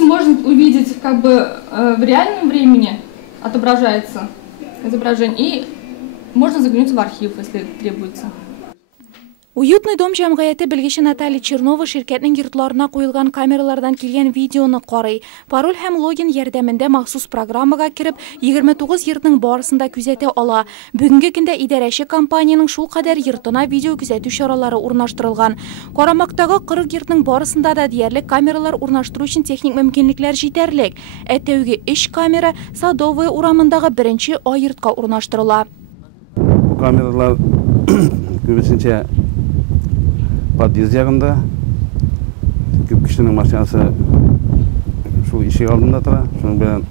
Здесь можно увидеть, как бы в реальном времени отображается изображение, и можно заглянуть в архив, если требуется. Уютный дом җәмгыяте белгече Наталья Чернова ширкәтнең йортларына куелган камералардан килгән видеоны карый. Пароль һәм логин ярдәмендә махсус программага кирип, 29 йортның барысында күзәтә ала. Бүгенге көндә идарәче компаниянең шул кадәр йортына видео күзәтү чаралары урнаштырылган. Карамактагы 40 йортның барысында да диярлек камералар урнаштыру өчен техник мөмкинлекләр җитәрлек. Тәүге 3 камера Садовая урамындагы беренче йортка урнаштырыла. Камералар күбесенчә подъезд ягында, күп кешенең машинасы шул ишек алдында тора. Шуның белән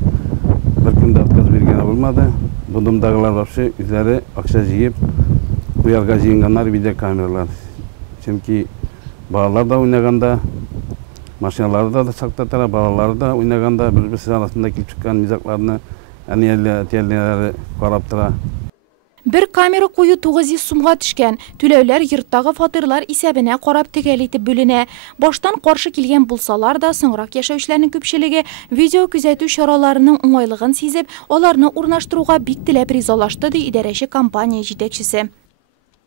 беркем дә отказ биргәне булмады. Бу домдагылар вообще үзләре акча җыеп куярга җыенганнар видеокамералар. Чөнки балалар да уйнаганда, машиналарда да сактатара, балалар да уйнаганда бер-берсе арасында килеп чыккан низакларны әнияләре карап тора. Bir kamera кую 900 сумга төшкән. Түләүләр йорттагы фатирлар исәбенә карап төгәл итеп бүленә. Баштан каршы килгән булсалар да, соңрак яшәүчеләрнең күпчелеге видео күзәтү чараларының уңайлыгын сизеп, аларны урнаштыруга бик теләп ризалашты, ди идарәче компания җитәкчесе.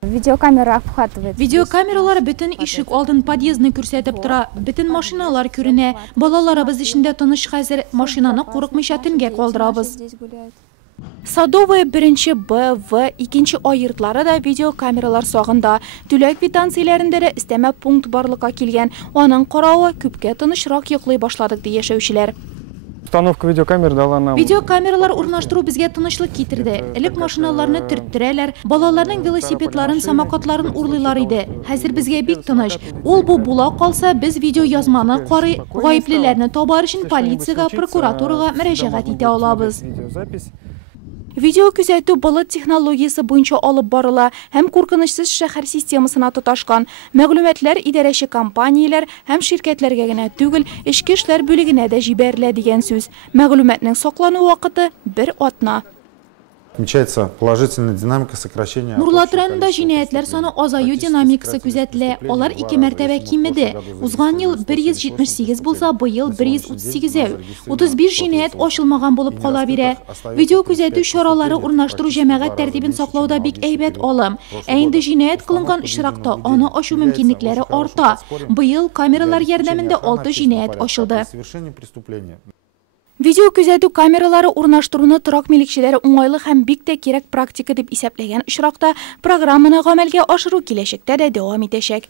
Видеокамера обхватывает. Видеокамералар бөтен ишек алдын подъездны күрсәтеп тора, бөтен машиналар күренә. Балаларыбыз эчендә тыныч хәзер, машинаны курыкмыйча төнгә калдырабыз. Садовая беренче Б, В, икенче йортлары да видеокамералар сагында. Түләк квитанцияләрендә дә истәмә пункт барлыкка килгән. Аның каравы күпкә тынычрак йоклый башладык ди яшәүчеләр. Установка видеокамер дала нам. Видеокамералар урнаштыру безгә тынычлык китерде. Элек машиналарны төрттөрәләр, балаларның велосипедларын, самокатларын урлыйлар иде. Хәзер безгә бик тыныч. Ул бу була калса, без видео язманы карый, гаеплеләрне табар өчен полициягә, прокуратурага мөрәҗәгать итә алабыз. Видео күзәтү болыт технологиясы буенча алып барыла һәм куркынычсыз шәһәр системасына тоташкан. Мәгълүматлар идарәче компанияләр һәм ширкәтләргә генә түгел, эчке эшләр бүлегенә дә җибәрелә дигән сүз. Мәгълүматның саклану вакыты 1 атна. Отмечается положительная динамика сокращения. Нурлат районында җинаятьләр саны азаю динамикасы күзәтелә. Алар 2 мәртәбә кимеде. Узган ел 178 булса, бу ел 138. 35 җинаять ачылмаган булып кала бирә. Видео күзәтү чаралары урнаштыру җәмәгать тәртибен саклауда бик әйбәт алым. Инде җинаять кылынган очракта аны ачу мөмкинлекләре арта. Быел камералар ярдәмендә 6 җинаять ачылды. Видео күзәтү камералары урнаштыруны торак милекчеләре уңайлы һәм бик тә кирәк практика дип исәпләгән очракта программаны гамәлгә ашыру киләчәктә дә дәвам итәчәк.